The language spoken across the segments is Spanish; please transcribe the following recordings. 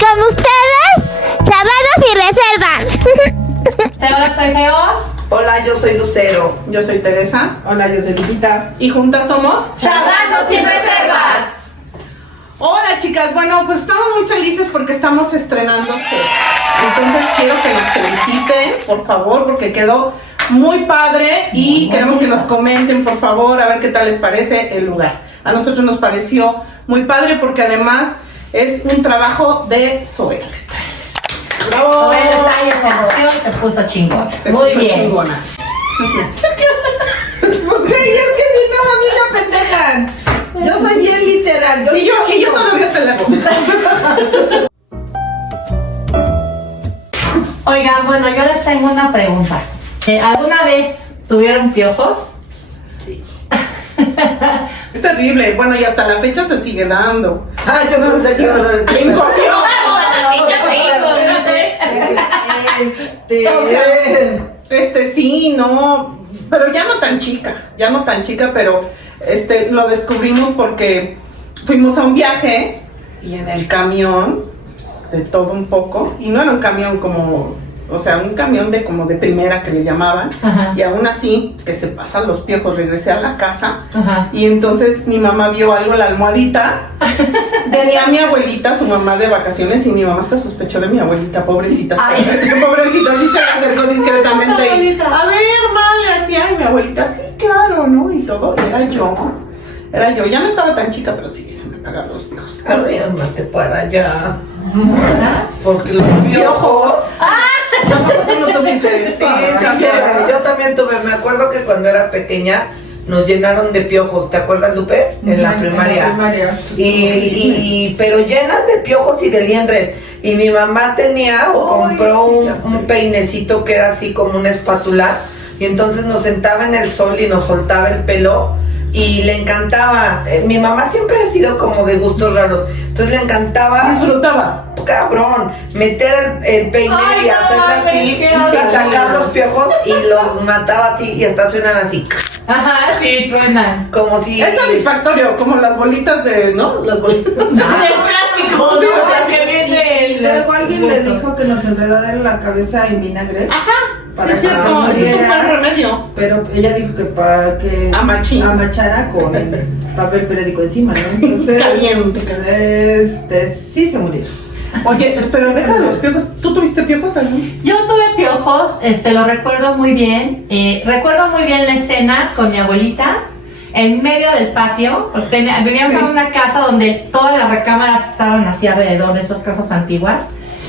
con ustedes, Charlados y Reservas. Hola, soy Geos. Hola, yo soy Lucero. Yo soy Teresa. Hola, yo soy Lupita. Y juntas somos Charlados sin Reservas. Hola chicas, bueno pues estamos muy felices porque estamos estrenándose. Entonces quiero que nos feliciten, por favor, porque quedó muy padre y queremos que nos comenten, por favor, a ver qué tal les parece el lugar. A nosotros nos pareció muy padre porque además es un trabajo de Zoe. ¡Bravo! Sobre detalles, emoción, se puso chingón. Muy bien. Chingona. Pues güey, es que si no, a mí me pendejan. Yo soy bien literal. Y yo todavía te la hago. Oigan, bueno, yo les tengo una pregunta. ¿Alguna vez tuvieron piojos? Sí. Es terrible. Bueno, y hasta la fecha se sigue dando. Ay, yo no sé qué. ¿Quién cogió? Sí, no, pero ya no tan chica, pero lo descubrimos porque fuimos a un viaje y en el camión, pues, de todo un poco, y no era un camión como, o sea, un camión como de primera que le llamaban. Ajá. Y aún así, que se pasan los piojos, regresé a la casa. Ajá. Y entonces mi mamá vio algo en la almohadita. Venía mi abuelita, su mamá de vacaciones, y mi mamá hasta sospechó de mi abuelita, pobrecita. Ay. Pobrecita, sí se le acercó discretamente. Y, Abuelita. a ver, ma, le hacía, y mi abuelita, sí, claro, ¿no? Y todo, y era yo. Ya no estaba tan chica, pero sí, se me pegaron los piojos. A ver, mate para allá. ¿Verdad? Porque los piojos. Tampoco tú no tuviste. Sí, yo también tuve. Me acuerdo que cuando era pequeña nos llenaron de piojos. ¿Te acuerdas, Lupe? En la primaria. Pero llenas de piojos y de liendres. Y mi mamá tenía o compró un peinecito que era así como una espátula. Y entonces nos sentaba en el sol y nos soltaba el pelo. Y le encantaba. Mi mamá siempre ha sido como de gustos raros. Entonces le encantaba. Disfrutaba. Cabrón, meter el peine y hacerlo así y sacar los piojos y los mataba así y hasta suenan así. Ajá, sí, truenan. Como si. Es satisfactorio, como las bolitas de, ¿no? Las bolitas. De plástico, Sí, Y luego alguien le dijo que nos enredara en la cabeza en vinagre. Ajá, Para sí es que cierto, no ese es un muriera. buen remedio. Pero ella dijo que para que Amachín. amachara con papel periódico encima, ¿no? Entonces, Caliente. sí se murió. Oye, pero deja de los piojos. ¿Tú tuviste piojos algún? Yo tuve piojos, lo recuerdo muy bien. Recuerdo muy bien la escena con mi abuelita en medio del patio, porque veníamos a una casa donde todas las recámaras estaban así alrededor de esas casas antiguas.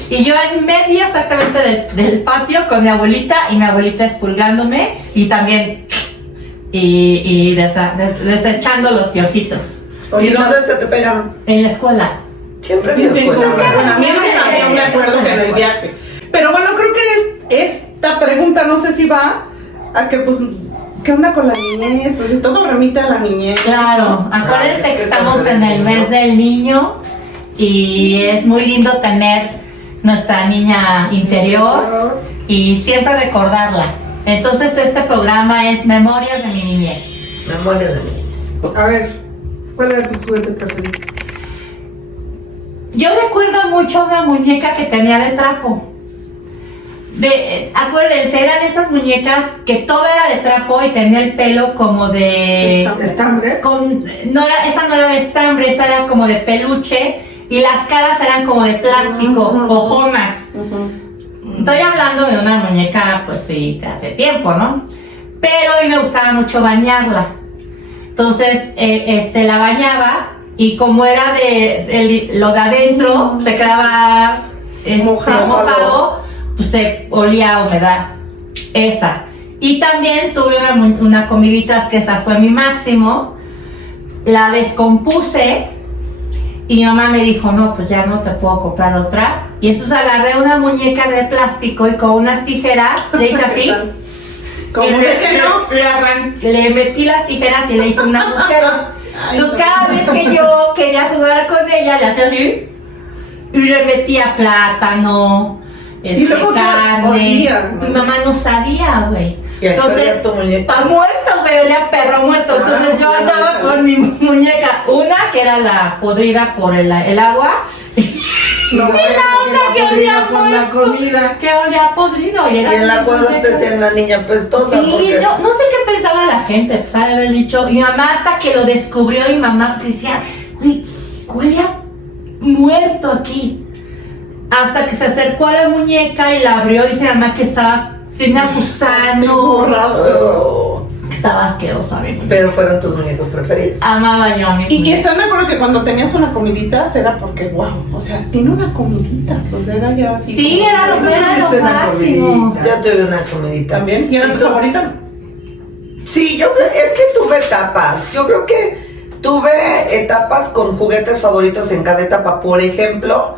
Y yo en medio exactamente del patio con mi abuelita y mi abuelita expulgándome y también desechando los piojitos. ¿Y dónde se te pegaron? En la escuela. Siempre Sí, en la sí, escuela. entonces, bueno, a mí no me acuerdo que en el viaje. Pero bueno, creo que esta pregunta no sé si va a que pues, ¿qué onda con la niñez? Pues todo remite a la niñez. Claro, acuérdense que estamos en el mes del niño y es muy lindo tener nuestra niña interior y siempre recordarla. Entonces este programa es Memorias de mi niñez. Memoria de mí. A ver, ¿cuál era tu juguete preferido? Yo recuerdo mucho una muñeca que tenía de trapo. Acuérdense, eran esas muñecas que todo era de trapo y tenía el pelo como de... ¿Estambre? Esa no era de estambre, esa era como de peluche y las caras eran como de plástico, ojonas. Estoy hablando de una muñeca, pues sí, de hace tiempo, ¿no? Pero a mí me gustaba mucho bañarla. Entonces, la bañaba y como era lo de adentro, se quedaba mojado, pues se olía a humedad. Esa. Y también tuve una comidita que esa fue mi máximo. La descompuse y mi mamá me dijo, no, pues ya no te puedo comprar otra. Y entonces agarré una muñeca de plástico y con unas tijeras le hice así. Como Y sé que no. le metí las tijeras y le hice un agujero. Entonces cada vez que yo quería jugar con ella, le hacía así y le metía plátano, Y luego carne. olía, ¿no? Mi mamá no sabía, güey. ¿Y a qué olía tu muñeca? Pa' muerto, güey, olía perro muerto. Entonces yo andaba con mi muñeca, una que era la podrida por el agua, No, otra que olía por la comida. Que olía podrido. Y Y en la cuadra te decían la niña pestosa. Sí, porque... no sé qué pensaba la gente, pues ha de haber dicho. Mi mamá hasta que lo descubrió, mi mamá decía, uy, huele a muerto aquí. Hasta que se acercó a la muñeca y la abrió y se llama que tenía gusano. Estaba asquerosa, mi muñeca. Pero fueron tus muñecos preferidos. Amaba yo a mi Y muñeca. están de acuerdo que cuando tenías una comidita era porque, wow, o sea, tiene una comidita, o sea, era ya así. Sí, como- era lo tuviste una máximo. comidita. Yo tuve una comidita. ¿También? ¿Y era tu tú? favorita? Sí, es que tuve etapas. Yo creo que tuve etapas con juguetes favoritos en cada etapa. Por ejemplo,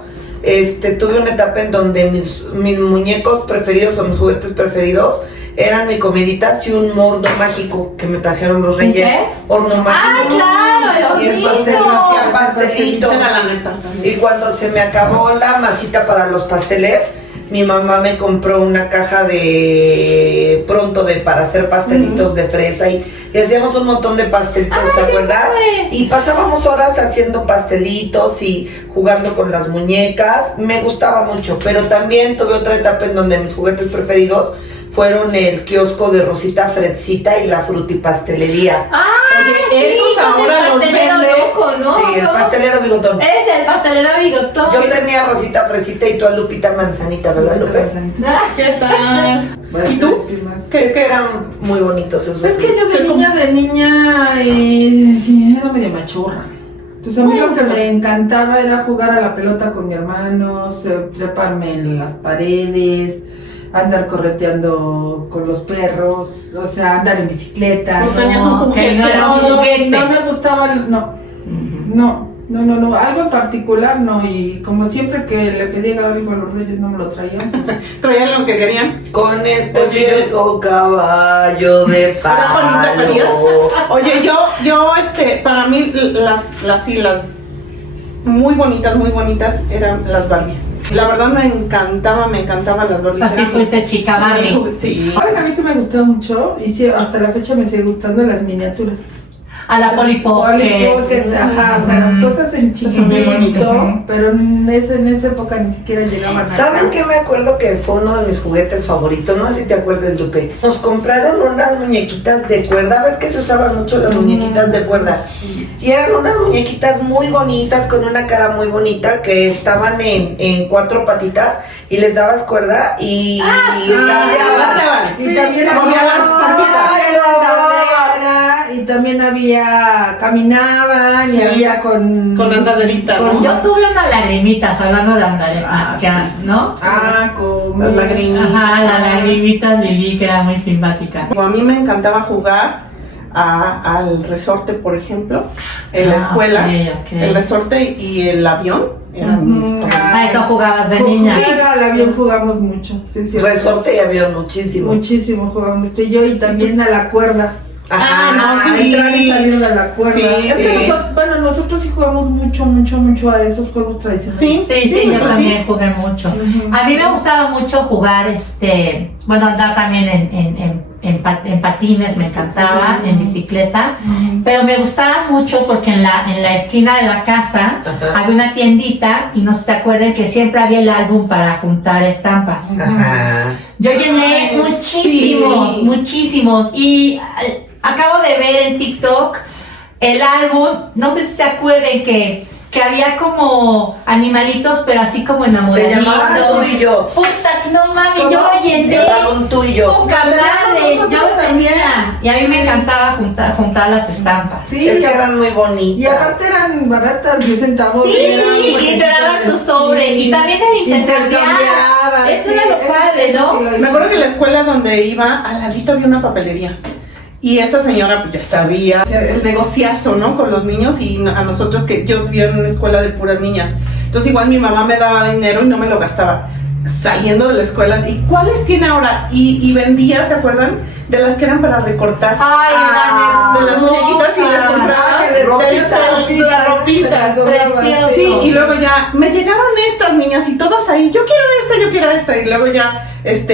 tuve una etapa en donde mis muñecos preferidos o mis juguetes preferidos eran mi comiditas y un horno mágico que me trajeron los reyes. ¿Qué? Horno mágico. Ah, claro, Y el pastel hornito. hacía pastelito. Esa era la neta también. Y cuando se me acabó la masita para los pasteles, mi mamá me compró una caja de para hacer pastelitos de fresa y hacíamos un montón de pastelitos, ¿te acuerdas? padre. Y pasábamos horas haciendo pastelitos y jugando con las muñecas. Me gustaba mucho, pero también tuve otra etapa en donde mis juguetes preferidos fueron el kiosco de Rosita Fredcita y la frutipastelería. Ah, Oye, esos con ahora el los pastelero venden. loco, ¿no? Sí, el pastelero bigotón. Es el pastelero bigotón. Yo tenía a Rosita Fresita y tú a Lupita Manzanita, ¿verdad, Lupe? Ah, ¿qué tal? Bueno, ¿Y tú? decir más. Es que eran muy bonitos esos. Es que yo de niña, sí, era medio machorra. Entonces a mí lo que me encantaba era jugar a la pelota con mi hermano, treparme en las paredes, andar correteando con los perros, o sea, andar en bicicleta. No tenías un que juguete. no era un juguete. No me gustaba, no, algo en particular no, y como siempre que le pedía algo a los reyes no me lo traían. Traían lo que querían. Con este viejo caballo de Era Juanita Farías. palo. Oye, yo, para mí las muy bonitas eran las Barbies. La verdad me encantaban las Barbies. Así Eran- fuiste chica Barbie. Sí. Ahora a mí que me gustaba mucho, y sí, hasta la fecha me sigue gustando las miniaturas. A la Polly Pocket. Pocket, ajá, o sea, las cosas en Son bien bonitas, chiquitito, ¿no? pero en esa época ni siquiera llegaban a... ¿Saben qué me acuerdo que fue uno de mis juguetes favoritos? No sé si te acuerdas, Lupe. Nos compraron unas muñequitas de cuerda. ¿Ves que se usaban mucho las muñequitas de cuerda? Y eran unas muñequitas muy bonitas, con una cara muy bonita, que estaban en 4 patitas y les dabas cuerda y cambiaban. Y también Como había las patitas. y también había, caminaban, y Sí. había con andaderita, ¿no? Yo tuve unas lagrimitas, hablando de andar, Ah, ¿no? con Las lagrimitas. Ajá, la lagrimita Lili, que era muy simpática. A mí me encantaba jugar al resorte, por ejemplo, en la escuela. Ok. El resorte y el avión eran mis favoritos. A eso jugabas de niña. Sí, al avión jugamos mucho, sí, sí. Resorte y avión, muchísimo. Muchísimo jugamos tú y yo, y también a la cuerda. Ajá, no, sí. Entrar y salir de la cuerda. Sí, Es que sí. nosotros sí jugamos mucho a esos juegos tradicionales. Sí, Sí, yo pues también jugué mucho. Ujú. A mí me gustaba mucho jugar, andar también en patines, me encantaba, en bicicleta, pero me gustaba mucho porque en la esquina de la casa Ajá. había una tiendita y no sé si se acuerdan que siempre había el álbum para juntar estampas. Ajá. Yo llené Ay, muchísimos y acabo de ver en TikTok el álbum, no sé si se acuerden que había como animalitos pero así como Se enamoraditos. llamaba Tú y Yo. Puta, no mami, ¿Cómo? yo lo llené. Era un Tú y Yo. Poca madre, yo Nosotros también. tenía. Y a mí me encantaba juntar las estampas. Sí, Es y, que eran muy bonitas. y aparte eran baratas, 10 centavos. Sí, eran muy y te daban tu sobre, sí. y también el intercambiar. Eso era lo padre, ¿no? Me acuerdo que en la escuela donde iba, al ladito había una papelería. Y esa señora pues ya sabía el negociazo, ¿no? Con los niños y a nosotros que yo vivía en una escuela de puras niñas. Entonces igual mi mamá me daba dinero y no me lo gastaba. Saliendo de la escuela, ¿y cuáles tiene ahora? Y vendía, ¿se acuerdan? De las que eran para recortar. Ay, de las muñequitas y les compraba la ropita. Precioso. Sí, y luego ya me llegaron estas niñas y todas ahí, yo quiero esta, y luego ya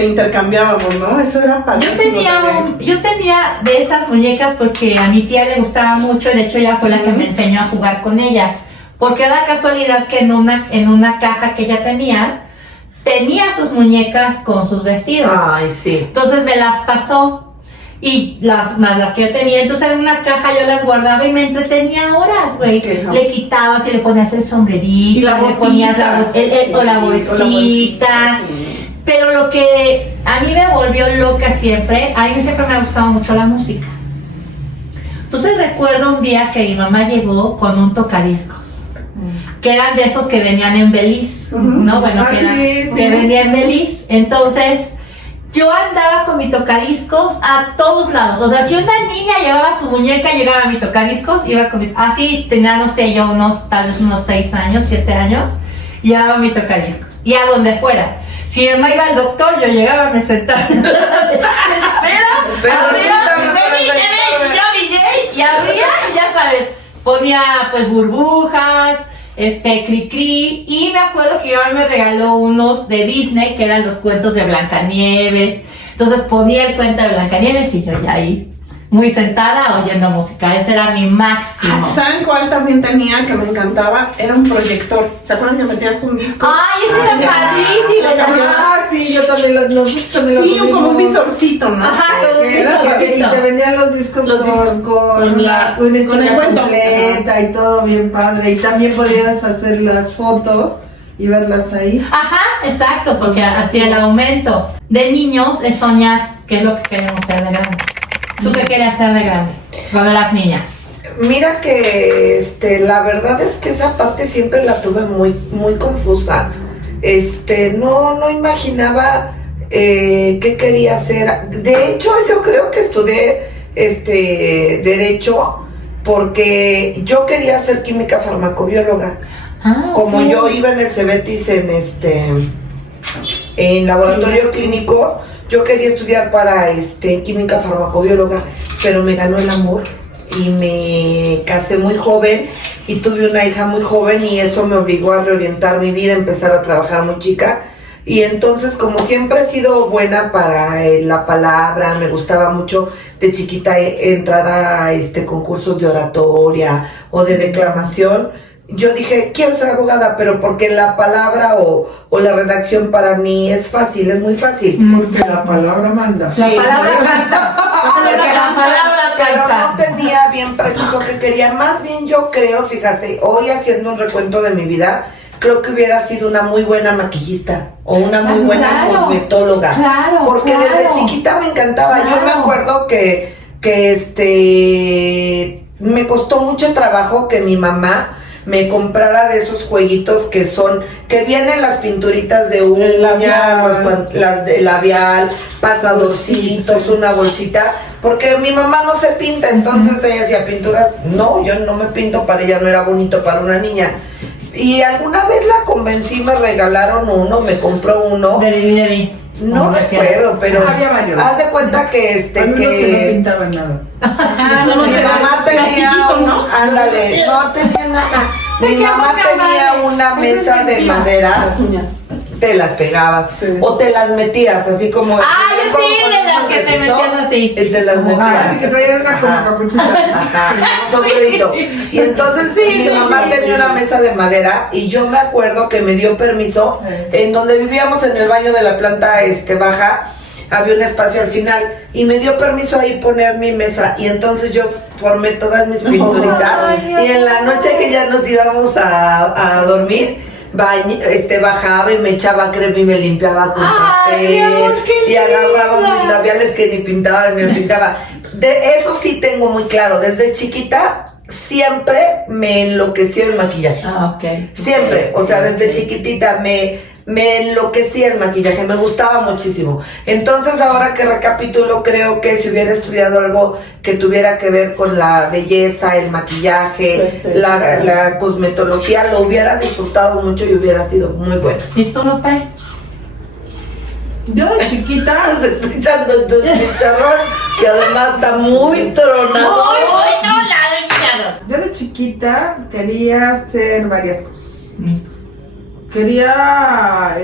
intercambiábamos, ¿no? Eso era padrísimo también. Yo tenía de esas muñecas porque a mi tía le gustaba mucho, y de hecho ella fue la que me enseñó a jugar con ellas. porque era casualidad que en una caja que ella tenía sus muñecas con sus vestidos. Ay, sí. Entonces me las pasó. Y las que yo tenía, entonces en una caja yo las guardaba y me entretenía horas, güey. Es que no. Le quitabas y le ponías el sombrerito, Y la le ponías botita. o la bolsita. Sí. Pero lo que a mí me volvió loca siempre, a mí siempre me ha gustado mucho la música. Entonces recuerdo un día que mi mamá llegó con un tocadiscos, que eran de esos que venían en Belize, ¿no? Bueno, que venían en Belize. Entonces yo andaba con mi tocadiscos a todos lados. O sea, si una niña llevaba su muñeca, llegaba a mi tocadiscos, iba con así tenía, no sé, yo tal vez unos 6 años, 7 años, llevaba mi tocadiscos. Y a donde fuera. Si mi mamá iba al doctor, yo llegaba, me sentaba. Pero y abría, ya sabes, ponía pues burbujas, cri-cri, y me acuerdo que mi mamá me regaló unos de Disney, que eran los cuentos de Blancanieves. Entonces ponía el cuento de Blancanieves y yo ya ahí, muy sentada, oyendo música. Ese era mi máximo. ¿Saben cuál también tenía que me encantaba? Era un proyector. ¿Se acuerdan que metías un disco? ¡Ay, ese era padrísimo! Ah, sí, yo también nosotros también Sí, como un visorcito, ¿no? Ajá, con un Era que- y visorcito. te vendían los discos Los discos con la- una historia con el cuento. completa y todo bien padre. Y también podías hacer las fotos y verlas ahí. Ajá, exacto, porque hacía el aumento. De niños es soñar qué es lo que queremos ser de grandes. ¿Tú qué querías ser de grande cuando eras niña? Mira que la verdad es que esa parte siempre la tuve muy, muy confusa. No imaginaba qué quería hacer. De hecho, yo creo que estudié Derecho porque yo quería ser química farmacobióloga. Como yo iba en el Cebetis en laboratorio clínico, yo quería estudiar para química farmacobióloga, pero me ganó el amor y me casé muy joven y tuve una hija muy joven y eso me obligó a reorientar mi vida, empezar a trabajar muy chica. Y entonces, como siempre he sido buena para la palabra, me gustaba mucho de chiquita entrar a concursos de oratoria o de declamación. Yo dije, quiero ser abogada, pero porque la palabra o la redacción para mí es fácil, es muy fácil. Porque la palabra manda. La Sí, palabra por eso. canta. La palabra Pero canta. no tenía bien preciso qué quería. Más bien yo creo, fíjate, hoy haciendo un recuento de mi vida, creo que hubiera sido una muy buena maquillista o una muy buena cosmetóloga. Claro, porque desde chiquita me encantaba. Yo me acuerdo que me costó mucho trabajo que mi mamá me comprara de esos jueguitos que vienen las pinturitas de uñas, las de labial, pasadorcitos, una bolsita, porque mi mamá no se pinta, entonces ella hacía pinturas. No, yo no me pinto, para ella no era bonito para una niña. Y alguna vez la convencí, me regalaron uno, me compró uno. No recuerdo, pero Había varios. haz de cuenta que Hay unos que no pintaban nada. mi mamá tenía ándale, no tenía nada. Mi mamá tenía una mesa de madera, Las uñas. te las pegabas Sí. o te las metías, así como Yo sí, de las que te metían así. y te las metías. Así que traían una como Ajá. capuchita. Ajá, sombrerito. Y entonces mi mamá tenía una mesa de madera y yo me acuerdo que me dio permiso en donde vivíamos en el baño de la planta baja, había un espacio al final y me dio permiso ahí poner mi mesa y entonces yo formé todas mis pinturitas y en la noche que ya nos íbamos a dormir bajaba y me echaba crema y me limpiaba con papel y agarraba mis labiales que ni pintaba ni me pintaba. De eso sí tengo muy claro, desde chiquita siempre me enloqueció el maquillaje. Siempre, o sea, desde chiquitita me enloquecía el maquillaje, me gustaba muchísimo. Entonces ahora que recapitulo, creo que si hubiera estudiado algo que tuviera que ver con la belleza, el maquillaje, la cosmetología, lo hubiera disfrutado mucho y hubiera sido muy bueno. ¿Y tú, Lupe? Yo de chiquita, Te estoy echando tu chicharrón, que además está muy tronado. yo de chiquita quería hacer varias cosas. Quería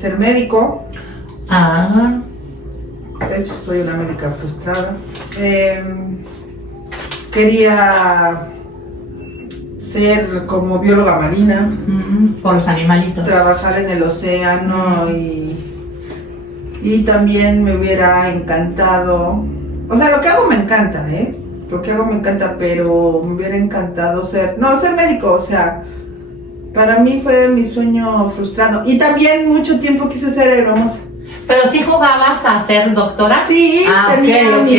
ser médico. De hecho, soy una médica frustrada. Quería ser como bióloga marina, Por los animalitos. trabajar en el océano y también me hubiera encantado, o sea, lo que hago me encanta, lo que hago me encanta, pero me hubiera encantado ser médico, o sea, para mí fue mi sueño frustrado. Y también mucho tiempo quise ser hermosa. Pero sí jugabas a ser doctora. Sí, tenía mi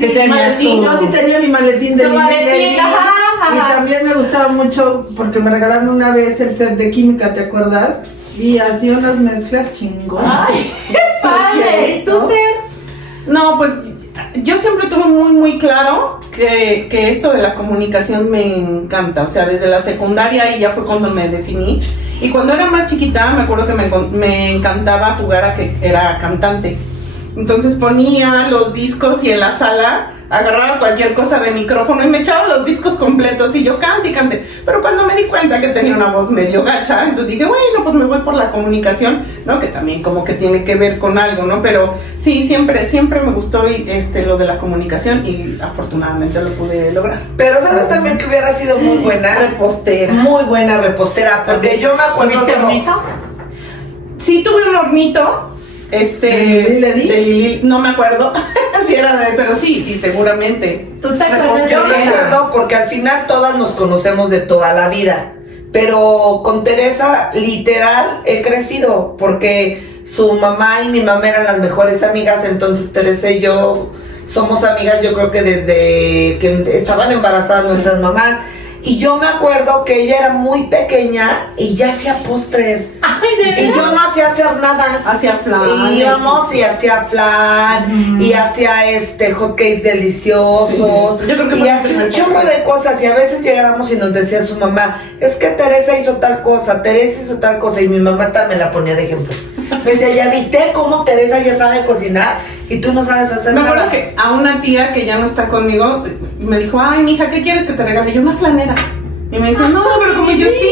tenías maletín. Yo sí tenía mi maletín de Tu maletín, Lili. ajá. Y también me gustaba mucho porque me regalaron una vez el set de química, ¿te acuerdas? Y hacía unas mezclas chingonas. Ay, qué padre. ¿Y tú No, pues yo siempre tuve muy claro que esto de la comunicación me encanta. O sea, desde la secundaria y ya fue cuando me definí. Y cuando era más chiquita, me acuerdo que me encantaba jugar a que era cantante. Entonces ponía los discos y en la sala agarraba cualquier cosa de micrófono y me echaba los discos completos y yo cante y cante. Pero cuando me di cuenta que tenía una voz medio gacha, entonces dije, bueno, pues me voy por la comunicación, ¿no? Que también como que tiene que ver con algo, ¿no? Pero sí, siempre me gustó lo de la comunicación y afortunadamente lo pude lograr. Pero sabes también que hubiera sido muy buena Repostera. Muy buena repostera, porque yo me acuerdo ¿Tuviste de hornito? Sí, tuve un hornito. ¿De Lili? No me acuerdo si era pero sí, seguramente. ¿Tú te acuerdas? Yo me acuerdo porque al final todas nos conocemos de toda la vida, pero con Teresa literal he crecido porque su mamá y mi mamá eran las mejores amigas, entonces Teresa y yo somos amigas yo creo que desde que estaban embarazadas nuestras mamás. Y yo me acuerdo que ella era muy pequeña y ya hacía postres. Ay, ¿de Y veras? yo no hacía hacer nada. Hacia flan. Y íbamos y hacía flan, y hacía hotcakes deliciosos, Sí. Yo creo que y fue mi hacía un primer chorro postre. de cosas. Y a veces llegábamos y nos decía su mamá, es que Teresa hizo tal cosa, Teresa hizo tal cosa. Y mi mamá hasta me la ponía de ejemplo. Me decía, ¿ya viste cómo Teresa ya sabe cocinar? Y tú no sabes hacer Me acuerdo nada. que a una tía que ya no está conmigo me dijo, ay, mija, ¿qué quieres que te regale? Y yo, una flanera. Y me dice, no, pero como yo sí,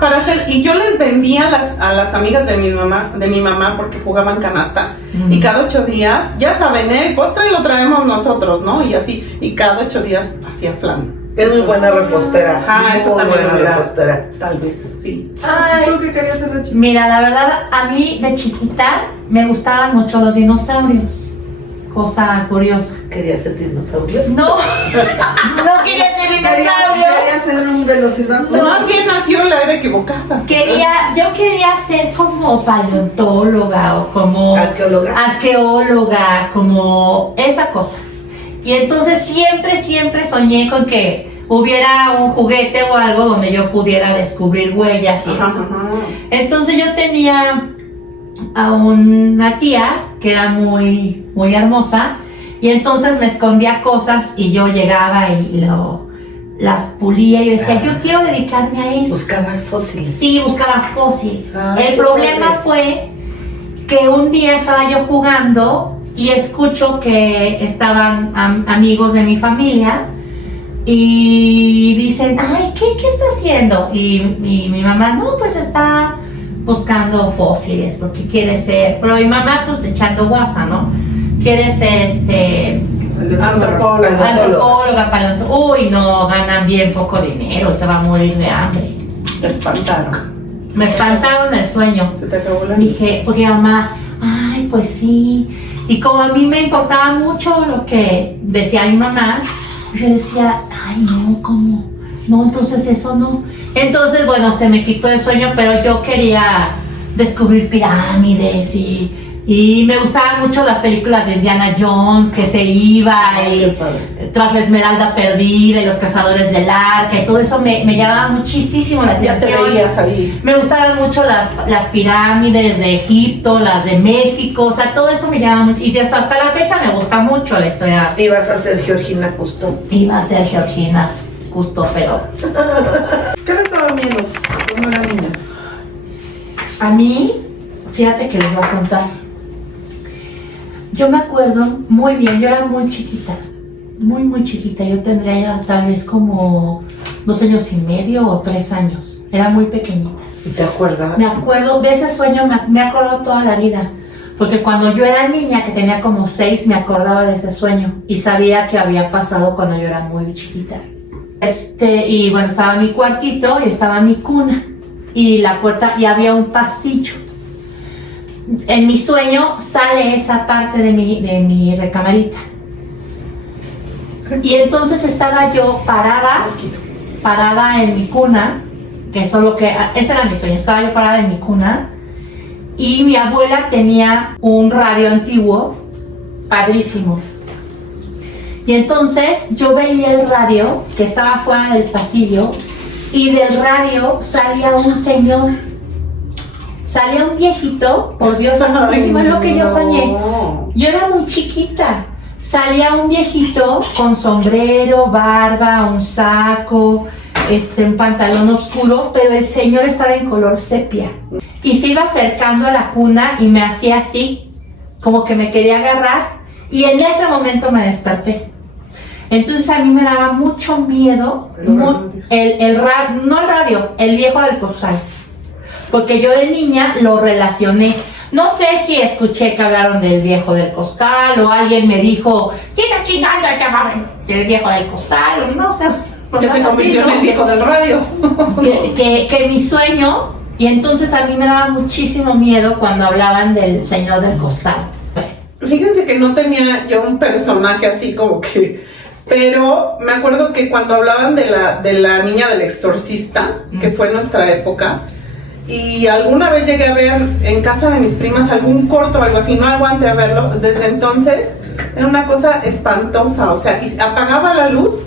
para hacer. Y yo les vendía a las amigas de mi mamá porque jugaban canasta. Y cada 8 días, ya saben, el postre lo traemos nosotros, ¿no? Y así, y cada 8 días hacía flan. Es muy buena repostera. Ajá, eso muy también buena lo era. repostera. Tal vez, sí. Ay, ¿Tú qué querías ser de chica? mira, la verdad, a mí de chiquita me gustaban mucho los dinosaurios. Cosa curiosa. ¿Quería ser dinosaurio? No, no quería ser dinosaurio. Quería ser un velociraptor. Más bien nació la era equivocada. Yo quería ser como paleontóloga o como arqueóloga, como esa cosa. Y entonces siempre soñé con que hubiera un juguete o algo donde yo pudiera descubrir huellas y Ajá, eso. ajá. Entonces yo tenía a una tía que era muy hermosa y entonces me escondía cosas y yo llegaba y las pulía y decía, yo quiero dedicarme a eso. Buscabas fósiles. Sí, buscaba fósiles. Ay, El qué problema padre. fue que un día estaba yo jugando y escucho que estaban amigos de mi familia y dicen, ay, ¿qué está haciendo? Y mi mamá, no, pues está buscando fósiles porque quiere ser, pero mi mamá pues echando guasa, ¿no? Quiere ser Antropóloga. antropóloga, paleontóloga. Uy, no, ganan bien poco dinero, se va a morir de hambre. Te espantaron. Me espantaron el sueño. Se te acabó la Dije, porque mamá, ay, pues sí. Y como a mí me importaba mucho lo que decía mi mamá, yo decía, ay, no, ¿cómo? No, entonces eso no. Entonces, bueno, se me quitó el sueño, pero yo quería descubrir pirámides y me gustaban mucho las películas de Indiana Jones, que se iba y tras la esmeralda perdida y los cazadores del arca y todo eso me llamaba muchísimo la Ya te atención. veías ahí. Me gustaban mucho las pirámides de Egipto, las de México, o sea, todo eso me llama mucho. Y hasta la fecha me gusta mucho la historia. Ibas a ser Georgina Cousteau. Iba a ser Georgina Cousteau, pero ¿Qué le estaba viendo cuando era niña? a mí, fíjate que les voy a contar. Yo me acuerdo muy bien, yo era muy chiquita, muy chiquita. Yo tendría ya tal vez como 2 años y medio o 3 años. Era muy pequeñita. ¿Y te acuerdas? Me acuerdo de ese sueño, me acuerdo toda la vida. Porque cuando yo era niña, que tenía como 6, me acordaba de ese sueño. Y sabía que había pasado cuando yo era muy chiquita. Y bueno, estaba mi cuartito y estaba mi cuna. Y la puerta, y había un pasillo. En mi sueño sale esa parte de mi recamarita. Y entonces estaba yo parada en mi cuna, que eso es lo que, ese era mi sueño, estaba yo parada en mi cuna, y mi abuela tenía un radio antiguo, padrísimo. Y entonces yo veía el radio que estaba fuera del pasillo, y del radio salía un señor. Salía un viejito, por Dios, no es lo que yo soñé. Yo era muy chiquita. Salía un viejito con sombrero, barba, un saco, un pantalón oscuro, pero el señor estaba en color sepia. Y se iba acercando a la cuna y me hacía así, como que me quería agarrar. Y en ese momento me desperté. Entonces a mí me daba mucho miedo, no el radio, el viejo del costal. Porque yo de niña lo relacioné. No sé si escuché que hablaron del viejo del costal o alguien me dijo, siga chingando del viejo del costal, o no sé. Que se convirtió en el viejo del radio. Que mi sueño, y entonces a mí me daba muchísimo miedo cuando hablaban del señor del costal. Fíjense que no tenía yo un personaje así como que... Pero me acuerdo que cuando hablaban de la niña del exorcista, que fue nuestra época, y alguna vez llegué a ver en casa de mis primas algún corto o algo así, no aguanté a verlo, desde entonces era una cosa espantosa, o sea, y apagaba la luz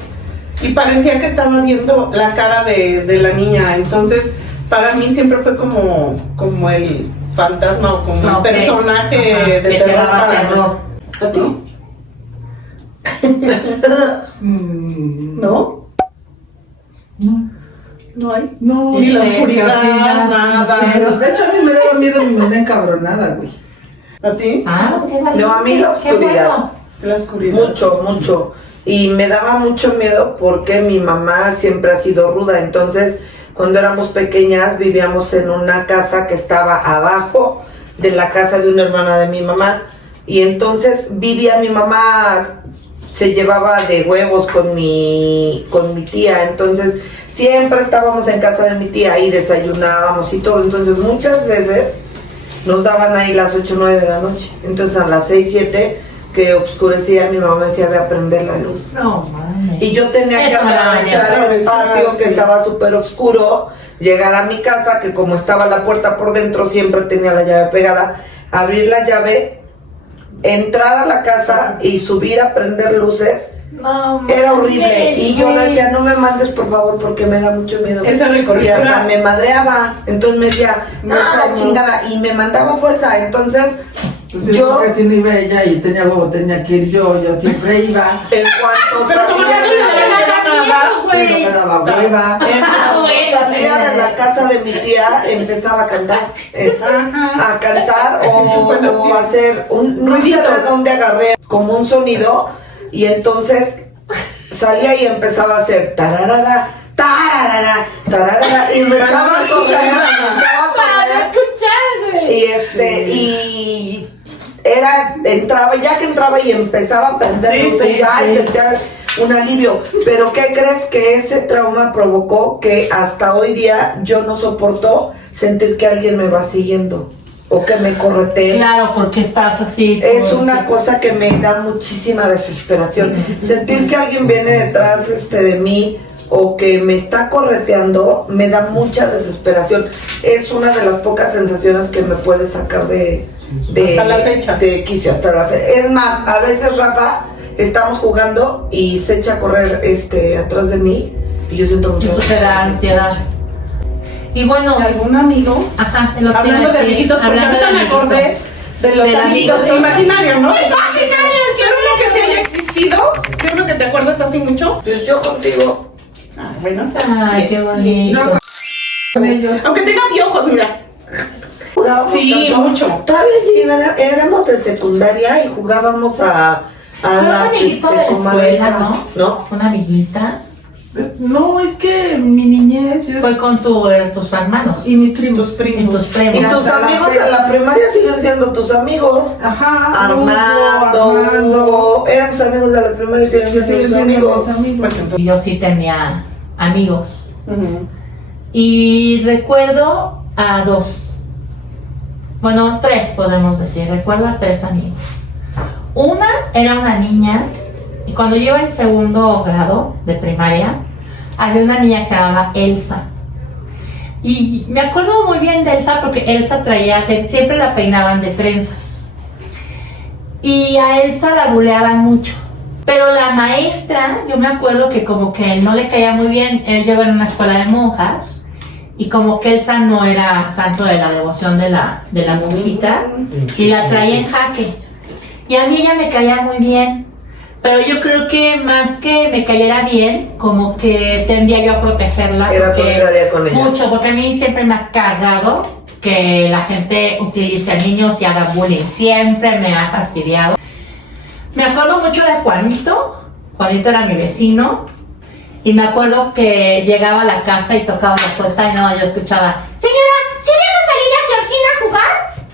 y parecía que estaba viendo la cara de la niña, entonces para mí siempre fue como el fantasma o como el personaje de terror para mí. ¿A ti? ¿No? No. No hay. No, ni la sí, oscuridad, sí, nada. De hecho, a mí me daba miedo mi mamá encabronada, güey. ¿A ti? Qué valiente. No, a mí la Qué oscuridad. bueno. La oscuridad. Mucho. Y me daba mucho miedo porque mi mamá siempre ha sido ruda. Entonces, cuando éramos pequeñas, vivíamos en una casa que estaba abajo de la casa de una hermana de mi mamá. Y entonces vivía mi mamá, se llevaba de huevos con mi tía. Entonces, siempre estábamos en casa de mi tía y desayunábamos y todo. Entonces, muchas veces nos daban ahí las 8 o 9 de la noche. Entonces, a las 6, 7 que oscurecía, mi mamá me decía, ve a prender la luz. No, mames. Y yo tenía que Eso me daba atravesar el miedo. patio Sí. que estaba súper oscuro, llegar a mi casa, que como estaba la puerta por dentro, siempre tenía la llave pegada, abrir la llave, entrar a la casa y subir a prender luces. No, Era horrible. mames, Y yo le güey. decía, no me mandes por favor porque me da mucho miedo. Ese recorrido Y hasta era- me madreaba. Entonces me decía, no, la ¿cómo? chingada. Y me mandaba fuerza. Entonces, Entonces, yo, casi no iba ella y tenía huevo, tenía que ir yo siempre iba. en cuanto Pero como salía ya no de le daban nada, Pero me daba hueva. salía de la casa de mi tía, empezaba a cantar. A cantar o hacer no sé de dónde agarré como un sonido y entonces salía y empezaba a hacer tararara, tararara, tararara y me echaba a correr, y entraba, ya que entraba y empezaba a prender Sí, luces sí, ya sí. y sentía un alivio. Pero ¿qué crees? Que ese trauma provocó que hasta hoy día yo no soporto sentir que alguien me va siguiendo o que me corretee. Claro, porque estás así. Es como una que- cosa que me da muchísima desesperación. Sentir que alguien viene detrás de mí o que me está correteando me da mucha desesperación. Es una de las pocas sensaciones que me puede sacar de Hasta la fecha. de quicio, hasta la fecha. Es más, a veces Rafa estamos jugando y se echa a correr atrás de mí y yo siento mucha Eso te da ansiedad. Y bueno, ¿Algún amigo? ajá, lo que Hablando iba a de decir, viejitos, porque hablando ahorita de me acordé viejitos. de los Del amiguitos amigo de- imaginarios, ¿no? Pero uno que sí haya existido, yo creo que te acuerdas así mucho. Pues yo contigo. Ah, bueno, Ay, qué bonito. No, con ellos. aunque tenga piojos, mira. Jugábamos Sí, tanto. mucho. Todavía éramos de secundaria y jugábamos a Un las amiguito de la escuela, comadrejas, ¿no? ¿no? Una amiguita. No, es que mi niñez yo- Fue con tus hermanos. y mis primos. Tus Y primos. tus primos. Y tus amigos en la primaria siguen siendo tus amigos. Ajá. Armando, Hugo, eran tus amigos de la primaria y siguen Que siendo siguen tus siendo amigos. mis amigos. Pues entonces, Y yo sí tenía amigos. ujú. Y recuerdo a 2. Bueno, 3 podemos decir. Recuerdo a 3 amigos. Una era una niña. Y cuando yo iba en segundo grado de primaria, había una niña que se llamaba Elsa. Y me acuerdo muy bien de Elsa porque Elsa siempre la peinaban de trenzas. Y a Elsa la buleaban mucho. Pero la maestra, yo me acuerdo que como que no le caía muy bien. Él llevaba en una escuela de monjas. Y como que Elsa no era santo de la devoción de la monjita. Y la traía en jaque. Y a mí ella me caía muy bien. Pero yo creo que más que me cayera bien, como que tendría yo a protegerla. Era porque- solidaria con ella. Mucho, porque a mí siempre me ha cagado que la gente utilice a niños y haga bullying. Siempre me ha fastidiado. Me acuerdo mucho de Juanito. Juanito era mi vecino. Y me acuerdo que llegaba a la casa y tocaba la puerta y no, yo escuchaba, señora, ¿sí deja salir a Georgina a jugar?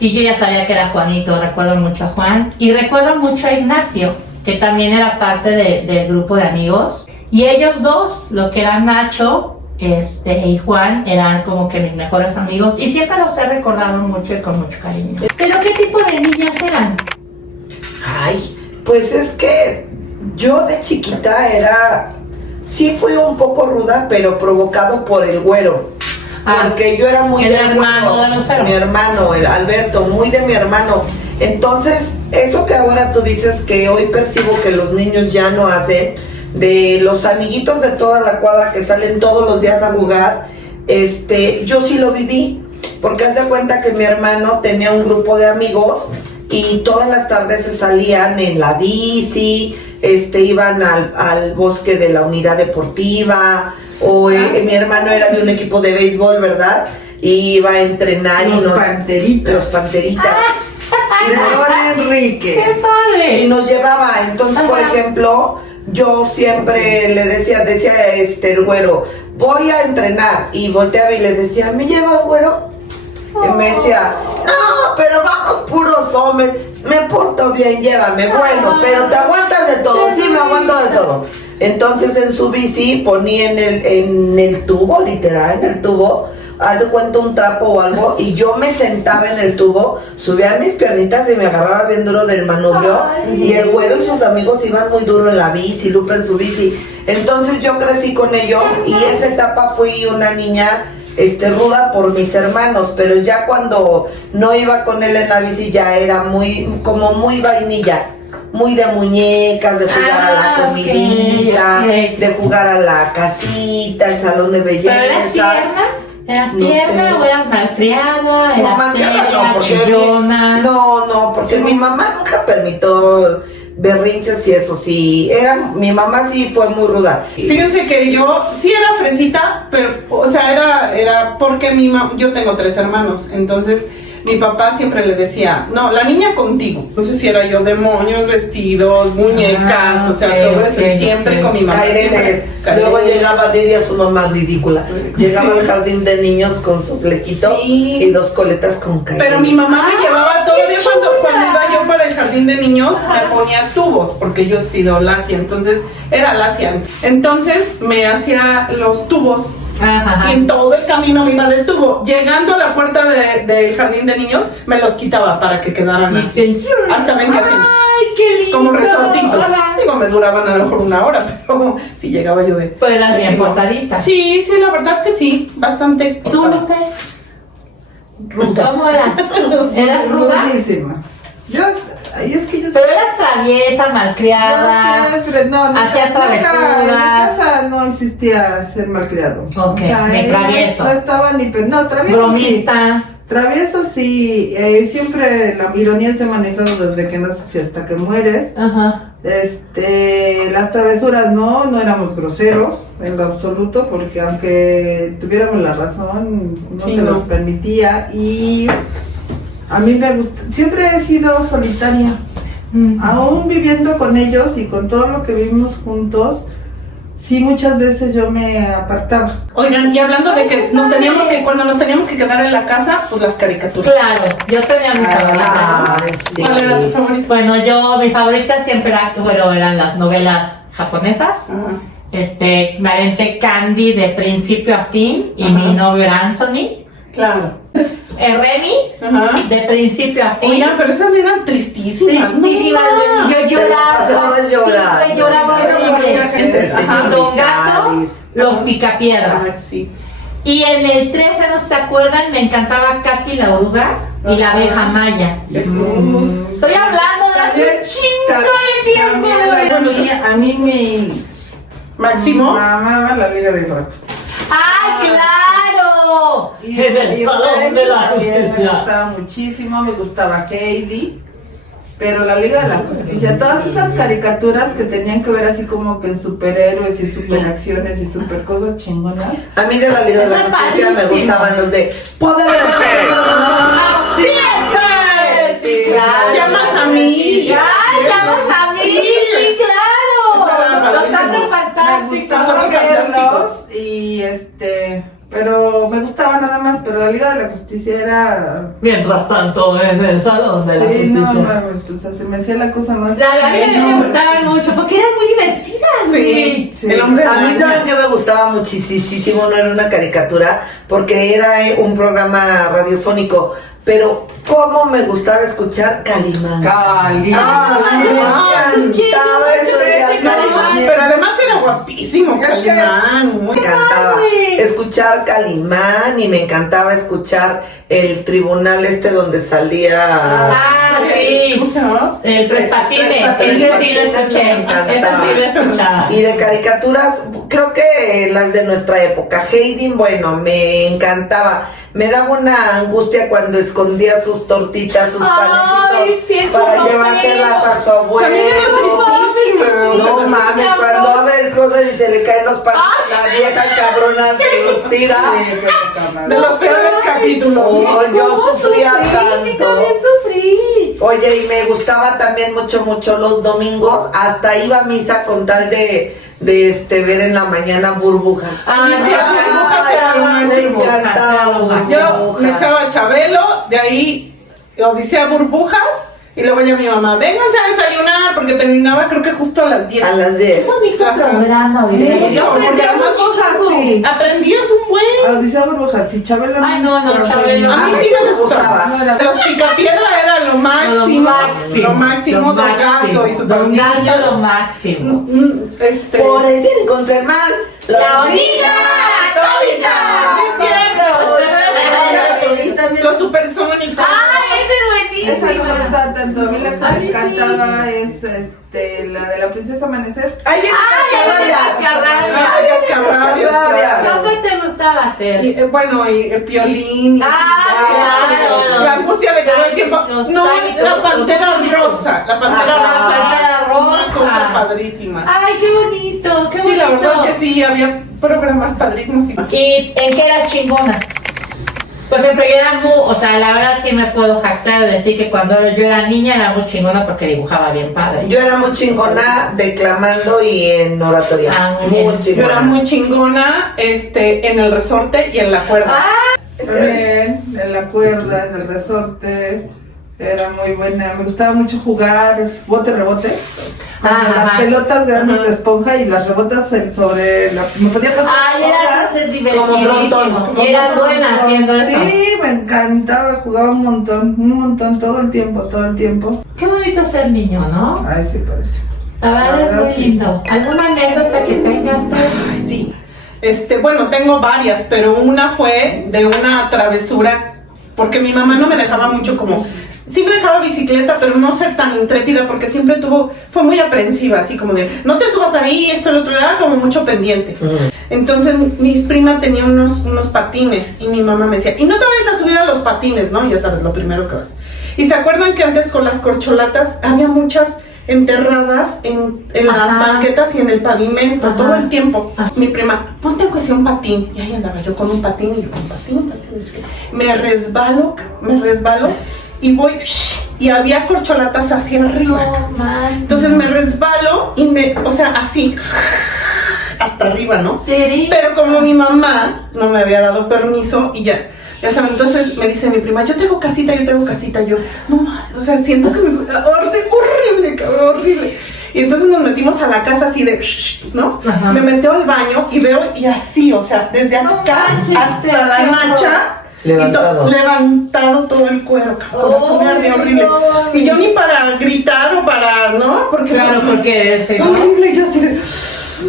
Y yo ya sabía que era Juanito, recuerdo mucho a Juan. Y recuerdo mucho a Ignacio, que también era parte del grupo de amigos. Y ellos dos, lo que eran Nacho y Juan, eran como que mis mejores amigos. Y siempre los he recordado mucho y con mucho cariño. ¿Pero qué tipo de niñas eran? Ay, pues es que yo de chiquita sí fui un poco ruda, pero provocado por el güero. Porque yo era muy el del hermano güero. de Lucero. Mi hermano, el Alberto, muy de mi hermano. Entonces, eso que ahora tú dices que hoy percibo que los niños ya no hacen, de los amiguitos de toda la cuadra que salen todos los días a jugar, yo sí lo viví. Porque haz de cuenta que mi hermano tenía un grupo de amigos y todas las tardes se salían en la bici, iban al bosque de la unidad deportiva, o mi hermano era de un equipo de béisbol, ¿verdad? Y iba a entrenar Los y Panteritas. los Panteritas. De Don Enrique. ¡Qué padre! Y nos llevaba, entonces por ejemplo, yo siempre le decía el güero, voy a entrenar, y volteaba y le decía, ¿me llevas, güero? Y me decía, no, pero vamos puros hombres, me porto bien, llévame, bueno, pero te aguantas de todo, sí, me aguanto de todo. Entonces en su bici ponía en el tubo, literal, en el tubo, haz de cuenta un trapo o algo, y yo me sentaba en el tubo, subía mis piernitas y me agarraba bien duro del manubrio. Y el güero y sus amigos iban muy duro en la bici, Lupe en su bici. Entonces yo crecí con ellos, y esa etapa fui una niña ruda por mis hermanos, pero ya cuando no iba con él en la bici ya era muy vainilla. Muy de muñecas, de jugar a la comidita, ok. de jugar a la casita, el salón de belleza. ¿Pero eras tierna? ¿Eras No tierna sé. o eras malcriada? No, ¿Eras más tierna seria, no, porque chillona? no, porque mi mamá nunca permitió berrinches y eso, sí, mi mamá sí fue muy ruda. Fíjense que yo sí era fresita, pero, o sea, era porque yo tengo 3 hermanos, entonces mi papá siempre le decía, no, la niña contigo. Entonces si era yo demonios, vestidos, muñecas, o sea, ok, todo eso, ok, y siempre ok. con mi mamá. Caireles. siempre, Luego Caireles. llegaba Lidia, su mamá ridícula. Llegaba al jardín de niños con su flequito Sí. y 2 coletas con caireles. Pero mi mamá me llevaba todavía cuando iba yo para el jardín de niños, me ponía tubos, porque yo he sido lacia, entonces era lacia. Entonces me hacía los tubos. Ajá. Y en todo el camino me iba del tubo. Llegando a la puerta del jardín de niños, me los quitaba para que quedaran así. Hasta ven que así, ¡Ay, qué lindo! como resortitos. Ajá. Digo, me duraban a lo mejor 1 hora, pero si llegaba yo de... Pues eras bien Sí, portadita. Sí, la verdad que sí, bastante. ¿Tú, Lupe? ¿Cómo eras? ¿Eras ruda? Rudísima. Es que yo Pero eras traviesa, malcriada. Yo siempre, no, hacías nunca, en mi travesuras. casa no existía ser malcriado. Ok, ni travieso. No estaba ni, no, travieso sí. Bromista. Travieso sí, siempre la ironía se ha manejado desde que naces hasta que mueres. Ajá. Las travesuras no éramos groseros en lo absoluto, porque aunque tuviéramos la razón, no Sí, se no. nos permitía. Y a mí me gusta, siempre he sido solitaria. Aún viviendo con ellos y con todo lo que vivimos juntos, sí, muchas veces yo me apartaba. Oigan, y hablando de que cuando nos teníamos que quedar en la casa, pues las caricaturas. Claro, yo tenía mis favoritas. Sí. ¿Cuál era tu favorita? Bueno, mi favorita siempre eran las novelas japonesas. Ajá. Me aventé Candy de principio a fin y Ajá. mi novio era Anthony. Claro. Remy Ajá. de principio a fin. Oigan, pero esas eran tristísimas. Tristísima, No, yo lloraba. pasabas llorando. Siempre lloraba horrible. Ajá. Don Gato, los Picapiedra. Ay, sí. Y en el 13, no se acuerdan, me encantaba Katy la oruga y la abeja maya. Jesús. Estoy hablando de hace chingo de tiempo. También a mí me Máximo. mamaba la Liga de Juegos. ¡Ay, claro! En el Salón de la Me Justicia. gustaba muchísimo, me gustaba Heidi, pero la Liga de la Justicia, todas esas caricaturas que tenían que ver así como que en superhéroes y superacciones y super cosas chingonas. A mí de la Liga de la Esa Justicia me padrísima. gustaban los de Poder de Sí, claro. Llamas a mí. ¡Ay, llamas a mí! ¡Sí, claro! Los Cuatro Me Fantásticos. gustaba verlos y pero me gustaba nada más, pero la Liga de la Justicia era... Mientras tanto, en el Salón de la Sí, no Justicia. mames, o sea, se me hacía la cosa más... A mí me gustaban mucho porque eran muy divertidas. Sí. Sí. El hombre A mí araña. saben que me gustaba muchísimo, no era una caricatura, porque era un programa radiofónico, pero cómo me gustaba escuchar Calimán. Cali. Me encantaba estudiar Calimán. Pero además era guapísimo, Calimán. Me encantaba escuchar Calimán y me encantaba escuchar el tribunal donde salía... Ah, sí. ¿Cómo se llama? El Tres Patines. Tres Ese sí lo Patines, escuché. me encantaba. Ese sí lo escuchaba. Y de caricaturas, creo que las de nuestra época. Heidi, bueno, me encantaba. Me daba una angustia cuando escondía sus tortitas, sus Ay, sí, panecitos su para ropero. llevárselas a su abuelo. También era tristísima. No mames, cuando abre el closet y se le caen los panes, la vieja cabrona se los tira. Sí, qué poca madre. De los peores capítulos. Oh, yo sufría Sí, tanto. también sufrí. Oye, y me gustaba también mucho los domingos, hasta iba a misa con tal de ver en la mañana Burbujas. Ah, sí, Burbujas era me buenísimo. encantaba Burbujas. Yo Burbujas. me echaba Chabelo, de ahí Odisea Burbujas, y luego ya mi mamá, vénganse a desayunar, porque terminaba creo que justo a las 10. A las 10. bonito programa, Sí, ¿verdad? yo aprendí Burbujas, mucho. sí. Aprendías un buen. Odisea Burbujas, sí, Chabelo. Ay, no, Chabelo. A mí sí me gustaba. No era- Los Picapiedra era lo máximo. Lo máximo, Don Gato y su Don Gato, pandilla. lo máximo. Por el bien y contra el mal, la hormiga Y también Los supersónicos. ¡Ay, ese es esa no buenísimo! me gustaba tanto. A mí la que A me mí sí. encantaba es la de la princesa Amanecer. ¡Ay, Cascarrabias. ¿Cómo te gustaba, Ter? Y, bueno, y Piolín. Y claro. La angustia de todo el tiempo. Los No, tánicos, la pantera rosa. La pantera Pantera rosa. Una rosa. cosa padrísima. ¡Ay, qué bonito! ¡Qué bonito! Sí, la verdad que sí, había programas padrísimos. ¿Y en qué eras chingona? Por ejemplo, yo era la verdad sí me puedo jactar de decir que cuando yo era niña era muy chingona porque dibujaba bien padre. Yo era muy chingona declamando y en oratoria. Ah, muy bien. Muy Yo chingona. era muy chingona en el resorte y en la cuerda. También, en la cuerda, en el resorte. Era muy buena. Me gustaba mucho jugar bote-rebote. Con las pelotas grandes de esponja y las rebotas sobre la... Me podía pasar Ay, eras horas. Como divertidísimo. frontón. Y eras buena haciendo eso. Sí, me encantaba, jugaba un montón, todo el tiempo. Qué bonito ser niño, ¿no? Ay, sí, parece. La verdad es muy sí. lindo. ¿Alguna anécdota que tengas, Ter? Ay, sí. Bueno, tengo varias, pero una fue de una travesura, porque mi mamá no me dejaba mucho como... Sí me dejaba bicicleta, pero no ser tan intrépida, porque siempre fue muy aprensiva, así como de, no te subas ahí, esto, el otro, era como mucho pendiente. Entonces, mi prima tenía unos patines, y mi mamá me decía, y no te vayas a subir a los patines, ¿no? Ya sabes, lo primero que vas. Y se acuerdan que antes con las corcholatas había muchas enterradas en las Ajá. banquetas y en el pavimento, Ajá. todo el tiempo. Ajá. Mi prima, ponte aunque sea un patín. Y ahí andaba yo con un patín y yo con patín. Es que me resbalo y voy y había corcholatas hacia arriba. No, man. Entonces me resbalo y así hasta arriba, ¿no? Sí. Pero como mi mamá no me había dado permiso y ya saben, entonces me dice mi prima, yo tengo casita, yo, no mames, o sea, siento que horrible, cabrón, horrible. Y entonces nos metimos a la casa así de, ¿no? Ajá. Me metió al baño y veo, y así, o sea, desde acá hasta la nacha, levantado todo el cuero, cabrón, eso me ardía horrible. No. Y yo ni para gritar o para, ¿no? Porque porque horrible, yo así de,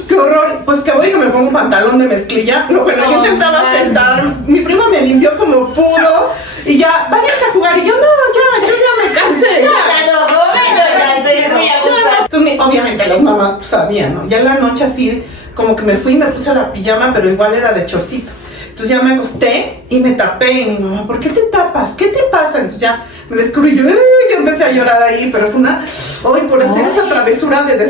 qué horror. Pues que voy que me pongo un pantalón de mezclilla. No, bueno, yo intentaba sentar. Mi prima me limpió como pudo. Y ya, váyanse a jugar. Y yo, no, yo ya me cansé. Entonces, obviamente las mamás pues, sabían, ¿no? Ya en la noche así, como que me fui y me puse la pijama, pero igual era de chorcito. Entonces ya me acosté y me tapé. Y mi mamá, ¿por qué te tapas? ¿Qué te pasa? Entonces ya me descubrí yo, ya empecé a llorar ahí, pero fue una, por hacer esa travesura de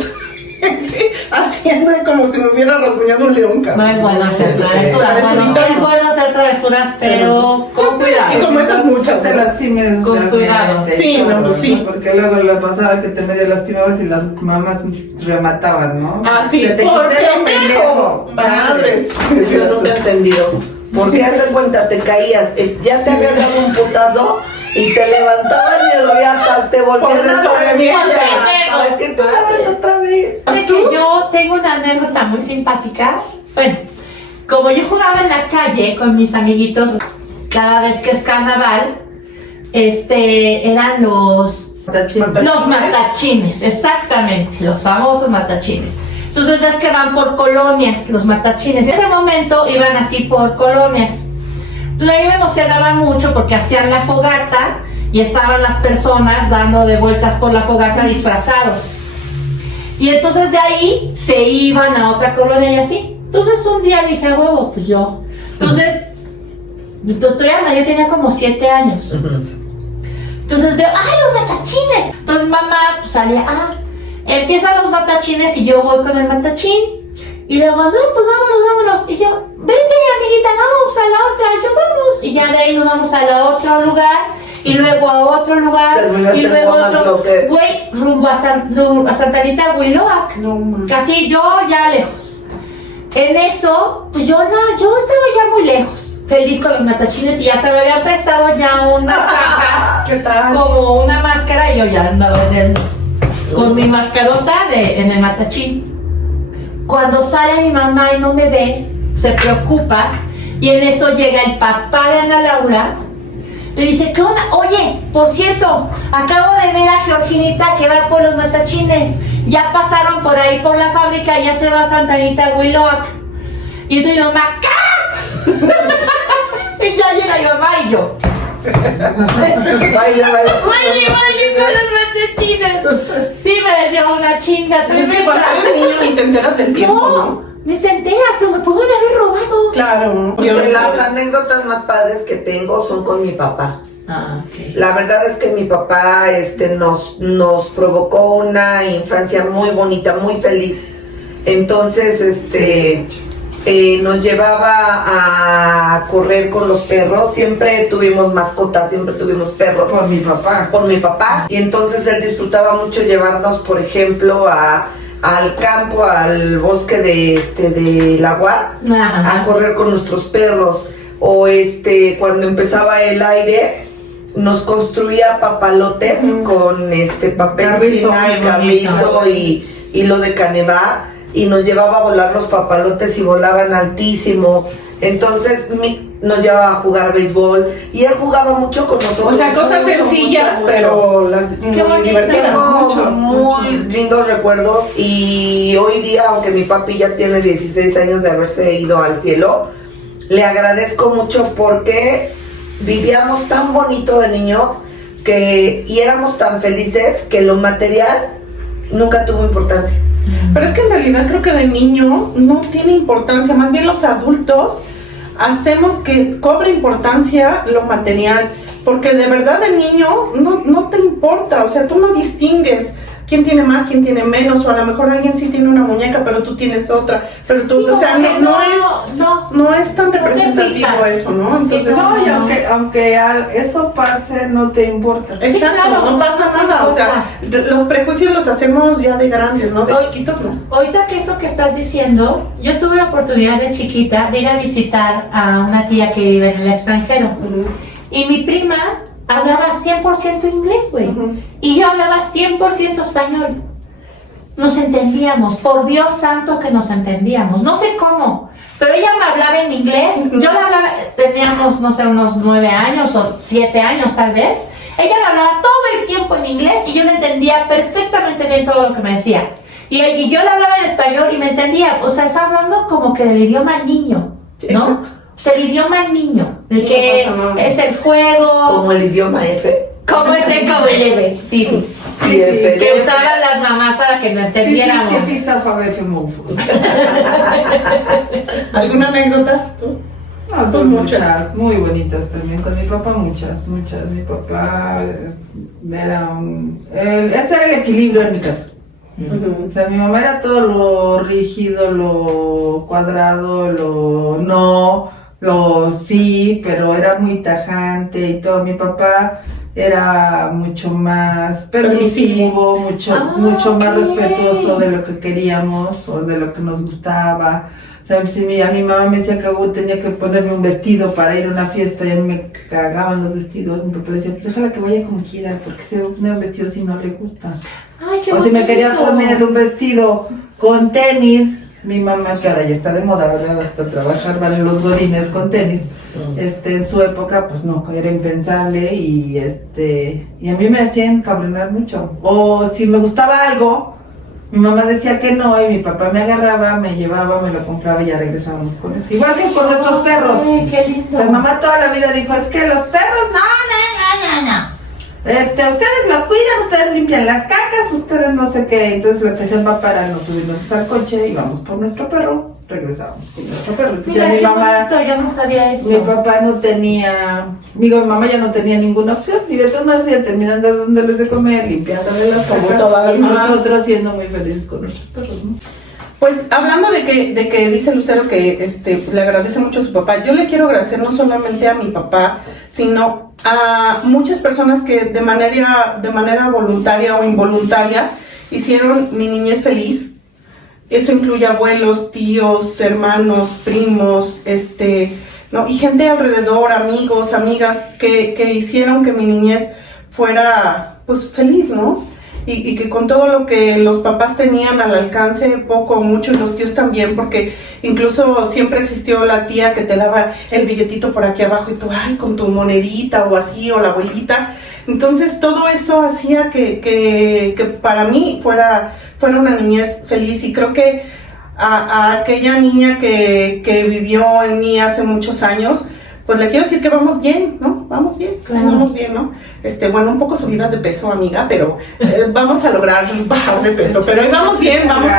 haciendo como si me hubiera rasguñado un león, cabrón. No es bueno hacer travesuras. No es bueno hacer travesuras, pero con cuidado. Y como esas muchas te lastimes con realmente, cuidado. Sí, todo, no, sí. Porque luego le pasaba que te medio lastimabas y las mamás remataban, ¿no? Ah, sí, Se te por quité lo pendejo. Madres. Eso nunca he entendido. Porque haz de cuenta, te caías, ya te habías dado un putazo y te levantaban y hasta te volvían a para que te daban otra vez. Que yo tengo una anécdota muy simpática. Bueno, como yo jugaba en la calle con mis amiguitos, cada vez que es carnaval, eran los matachines, exactamente, los famosos matachines. Entonces ves que van por colonias, los matachines. En ese momento iban así por colonias. Entonces ahí me emocionaba mucho porque hacían la fogata y estaban las personas dando de vueltas por la fogata disfrazados. Y entonces de ahí se iban a otra colonia y así. Entonces un día dije, huevo, pues yo. Entonces, yo tenía como 7 años. Entonces veo, ¡ay, los matachines! Entonces mamá pues, salía, empiezan los matachines y yo voy con el matachín. Y luego, no, pues vámonos. Y yo, vente amiguita, vamos a la otra, yo vamos. Y ya de ahí nos vamos a la otro lugar. Y luego a otro lugar. Terminaste Y luego en otro. Guanajuato. Güey, rumbo a Santa Anita, Huiloac. No, Casi yo ya lejos. En eso, pues yo estaba ya muy lejos. Feliz con los matachines y hasta me habían prestado ya una caja. ¿Qué tal? Como una máscara y yo ya andaba con mi mascarota en el matachín. Cuando sale mi mamá y no me ve, se preocupa y en eso llega el papá de Ana Laura. Le dice, ¿qué onda? Oye, por cierto, acabo de ver a Georginita que va por los matachines. Ya pasaron por ahí por la fábrica, ya se va a Santa Anita, Huiloac. Y entonces mi mamá, ¿qué? Y ya llega mi mamá y yo. Baila. Baile con los matachines. Sí, me dio una chinga. Es que cuando eres niño ni te enteras del tiempo, ¿no? Ni se enteras, pero me pueden haber robado. Claro. De las anécdotas más padres que tengo son con mi papá. Ok. La verdad es que mi papá nos provocó una infancia muy bonita, muy feliz. Entonces, nos llevaba a correr con los perros. Siempre tuvimos mascotas, siempre tuvimos perros. Por mi papá. Por mi papá. Y entonces él disfrutaba mucho llevarnos, por ejemplo, al campo, al bosque de Laguar, a correr con nuestros perros. O cuando empezaba el aire, nos construía papalotes con papel Carrizo, china y carrizo y hilo de canevá, y nos llevaba a volar los papalotes y volaban altísimo. Entonces nos llevaba a jugar béisbol y él jugaba mucho con nosotros. O sea, cosas mucho, sencillas, mucho. pero las Qué bonito. divertidas. Tengo muy lindos recuerdos y hoy día, aunque mi papi ya tiene 16 años de haberse ido al cielo, le agradezco mucho porque vivíamos tan bonito de niños y éramos tan felices que lo material nunca tuvo importancia. Pero es que en realidad creo que de niño no tiene importancia, más bien los adultos hacemos que cobre importancia lo material, porque de verdad de niño no te importa, o sea, tú no distingues quién tiene más, quién tiene menos, o a lo mejor alguien sí tiene una muñeca, pero tú tienes otra, pero tú, Sí, o sea, como que no es tan te representativo fijas. eso, ¿no? Entonces, No, y eso pase, no te importa. exacto, claro, no pasa nada, o sea, los prejuicios los hacemos ya de grandes, ¿no? De chiquitos no. Ahorita que eso que estás diciendo, yo tuve la oportunidad de chiquita de ir a visitar a una tía que vive en el extranjero. Y mi prima hablaba 100% inglés, güey. Y yo hablaba 100% español. Nos entendíamos, por Dios santo que nos entendíamos. No sé cómo, pero ella me hablaba en inglés. Yo le hablaba, teníamos, no sé, unos 9 años o 7 años tal vez. Ella me hablaba todo el tiempo en inglés y yo le entendía perfectamente bien todo lo que me decía. Y yo le hablaba en español y me entendía. O sea, está hablando como que del idioma niño, ¿no? Exacto. O sea, el idioma niño, el No que pasa nada. es el juego, Como el idioma F. como ese como el F, sí, Sí, F. que usaban las mamás para que no entendiéramos. Sí, fisa, fabefe, mufos. ¿Alguna anécdota? ¿Tú? No, Pues muchas, muy bonitas también. Con mi papá muchas. Mi papá era ese era el equilibrio en mi casa. O sea, mi mamá era todo lo rígido, lo cuadrado, lo sí, pero era muy tajante y todo. Mi papá era mucho más permisivo, mucho más respetuoso de lo que queríamos o de lo que nos gustaba. O sea, si a mi mamá me decía que tenía que ponerme un vestido para ir a una fiesta y a mí me cagaban los vestidos, mi papá decía, pues déjala que vaya como quiera, porque se va a poner un vestido si no le gusta. Ay, qué O si me quería bonito. poner un vestido con tenis, mi mamá, que ahora ya está de moda, ¿verdad? Hasta trabajar van los godines con tenis. En su época, pues no, era impensable y a mí me hacían cabronar mucho. O si me gustaba algo, mi mamá decía que no y mi papá me agarraba, me llevaba, me lo compraba y ya regresábamos con eso. Igual que con nuestros perros. Ay, qué lindo. O sea, mamá toda la vida dijo, es que los perros, no. Ustedes lo cuidan, ustedes limpian las cacas, ustedes no sé qué. Entonces lo que hacían va para no subirnos al coche, íbamos por nuestro perro, regresábamos con nuestro perro. Entonces Mira, mi qué mamá, bonito, yo no sabía eso. mi papá no tenía, mi mamá ya no tenía ninguna opción. Y de todas maneras ya terminan dándoles de comer, limpiándole las Como cacas. todas las Y mamás. nosotros siendo muy felices con nuestros perros, ¿no? Pues hablando de que dice Lucero que le agradece mucho a su papá, yo le quiero agradecer no solamente a mi papá, sino a muchas personas que de manera voluntaria o involuntaria hicieron mi niñez feliz. Eso incluye abuelos, tíos, hermanos, primos, ¿no? Y gente alrededor, amigos, amigas, que hicieron que mi niñez fuera, pues, feliz, ¿no? Y que con todo lo que los papás tenían al alcance, poco o mucho, y los tíos también, porque incluso siempre existió la tía que te daba el billetito por aquí abajo y tú, ay, con tu monedita o así, o la abuelita. Entonces todo eso hacía que para mí fuera una niñez feliz, y creo que a aquella niña que vivió en mí hace muchos años, pues le quiero decir que vamos bien, ¿no? Vamos bien, Claro. vamos bien, ¿no? Bueno, un poco subidas de peso, amiga, pero vamos a lograr bajar de peso, pero ahí vamos bien, vamos.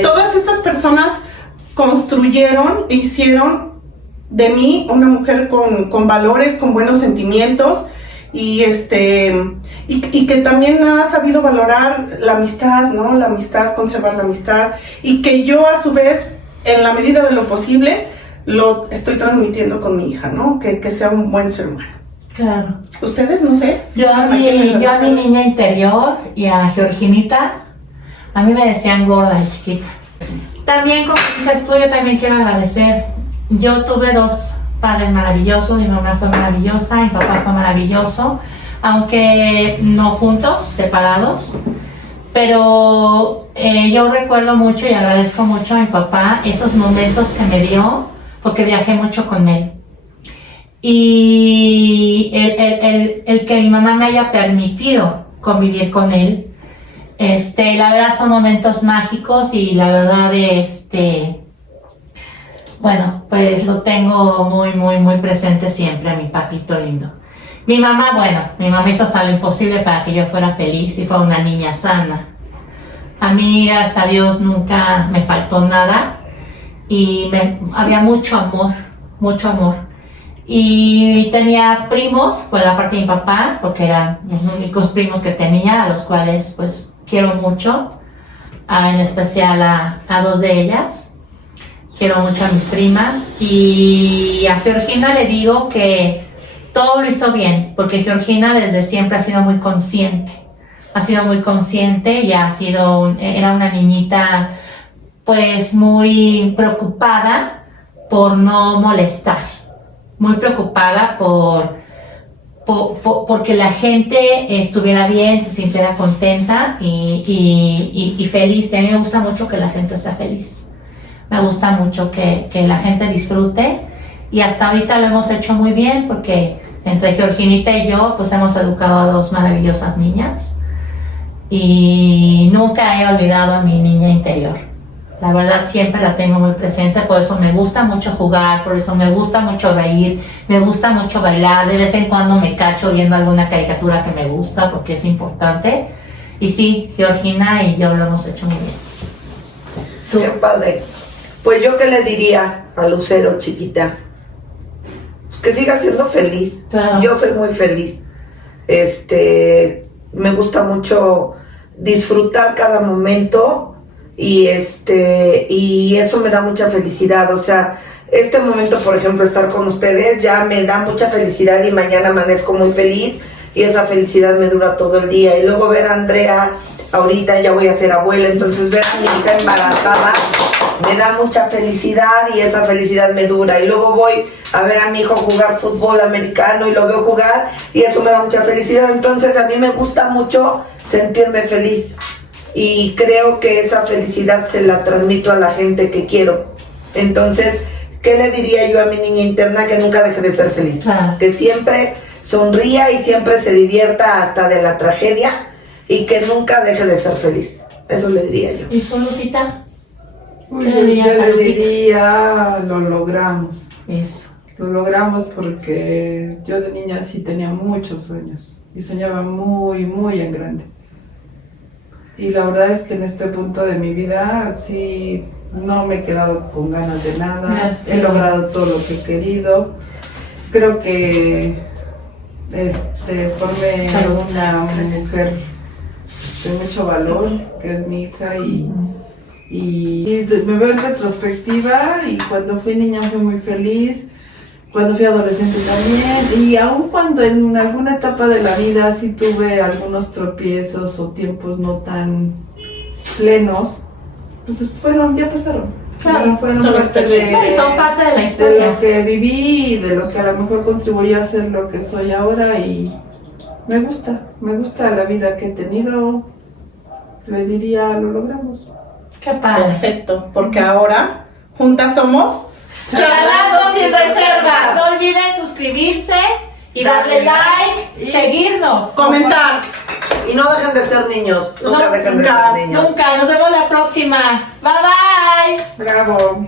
Todas estas personas construyeron e hicieron de mí una mujer con valores, con buenos sentimientos, y que también ha sabido valorar la amistad, ¿no? La amistad, conservar la amistad, y que yo a su vez, en la medida de lo posible, lo estoy transmitiendo con mi hija, ¿no? Que sea un buen ser humano. Claro. ¿Ustedes? No sé. Yo a mi niña interior y a Georginita, a mí me decían gorda de chiquita. También, como dices tú, yo también quiero agradecer. Yo tuve 2 padres maravillosos, mi mamá fue maravillosa, mi papá fue maravilloso, aunque no juntos, separados. Pero yo recuerdo mucho y agradezco mucho a mi papá esos momentos que me dio, porque viajé mucho con él. Y el que mi mamá me haya permitido convivir con él, la verdad son momentos mágicos, y la verdad bueno, pues lo tengo muy, muy, muy presente siempre a mi papito lindo. Mi mamá hizo hasta lo imposible para que yo fuera feliz y fuera una niña sana. A mí, gracias a Dios, nunca me faltó nada, y había mucho amor, mucho amor. Y tenía primos por la parte de mi papá, porque eran los únicos primos que tenía, a los cuales pues quiero mucho, en especial a dos de ellas. Quiero mucho a mis primas. Y a Georgina le digo que todo lo hizo bien, porque Georgina desde siempre ha sido muy consciente. Ha sido muy consciente y era una niñita pues muy preocupada por no molestar, muy preocupada porque la gente estuviera bien, se sintiera contenta y feliz. Y a mí me gusta mucho que la gente sea feliz. Me gusta mucho que la gente disfrute y hasta ahorita lo hemos hecho muy bien porque entre Georginita y yo pues hemos educado a dos maravillosas niñas y nunca he olvidado a mi niña interior. La verdad siempre la tengo muy presente, por eso me gusta mucho jugar, por eso me gusta mucho reír, me gusta mucho bailar, de vez en cuando me cacho viendo alguna caricatura que me gusta porque es importante. Y sí, Georgina y yo lo hemos hecho muy bien. Qué padre. Pues yo qué le diría a Lucero, chiquita, que siga siendo feliz. Claro. Yo soy muy feliz. Me gusta mucho disfrutar cada momento y eso me da mucha felicidad. O sea, este momento, por ejemplo, estar con ustedes ya me da mucha felicidad y mañana amanezco muy feliz y esa felicidad me dura todo el día. Y luego ver a Andrea, ahorita ya voy a ser abuela, entonces ver a mi hija embarazada me da mucha felicidad y esa felicidad me dura. Y luego voy a ver a mi hijo jugar fútbol americano y lo veo jugar y eso me da mucha felicidad. Entonces a mí me gusta mucho sentirme feliz y creo que esa felicidad se la transmito a la gente que quiero. Entonces, ¿qué le diría yo a mi niña interna? Que nunca deje de ser feliz, que siempre sonría y siempre se divierta hasta de la tragedia y que nunca deje de ser feliz. Eso le diría yo. ¿Y tú, Lupita? Uy, ¿Qué yo dirías a le Lupita? diría, lo logramos. Eso. Lo logramos porque yo de niña sí tenía muchos sueños y soñaba muy, muy en grande. Y la verdad es que en este punto de mi vida sí no me he quedado con ganas de nada. He logrado todo lo que he querido. Creo que formé una mujer de mucho valor, que es mi hija, y me veo en retrospectiva y cuando fui niña fui muy feliz, cuando fui adolescente también, y aun cuando en alguna etapa de la vida sí tuve algunos tropiezos o tiempos no tan plenos, pues ya pasaron. Claro, fueron son parte experiencias y son parte de la de historia. lo que viví y de lo que a lo mejor contribuyó a ser lo que soy ahora, y me gusta la vida que he tenido. Le diría, lo logramos. Qué padre. Perfecto, porque ahora juntas somos Charlando sin reservas. No olviden suscribirse y darle like y seguirnos. comentar. Y no dejen de ser niños. Nunca dejen de ser niños. Nunca. Nos vemos la próxima. Bye bye. Bravo.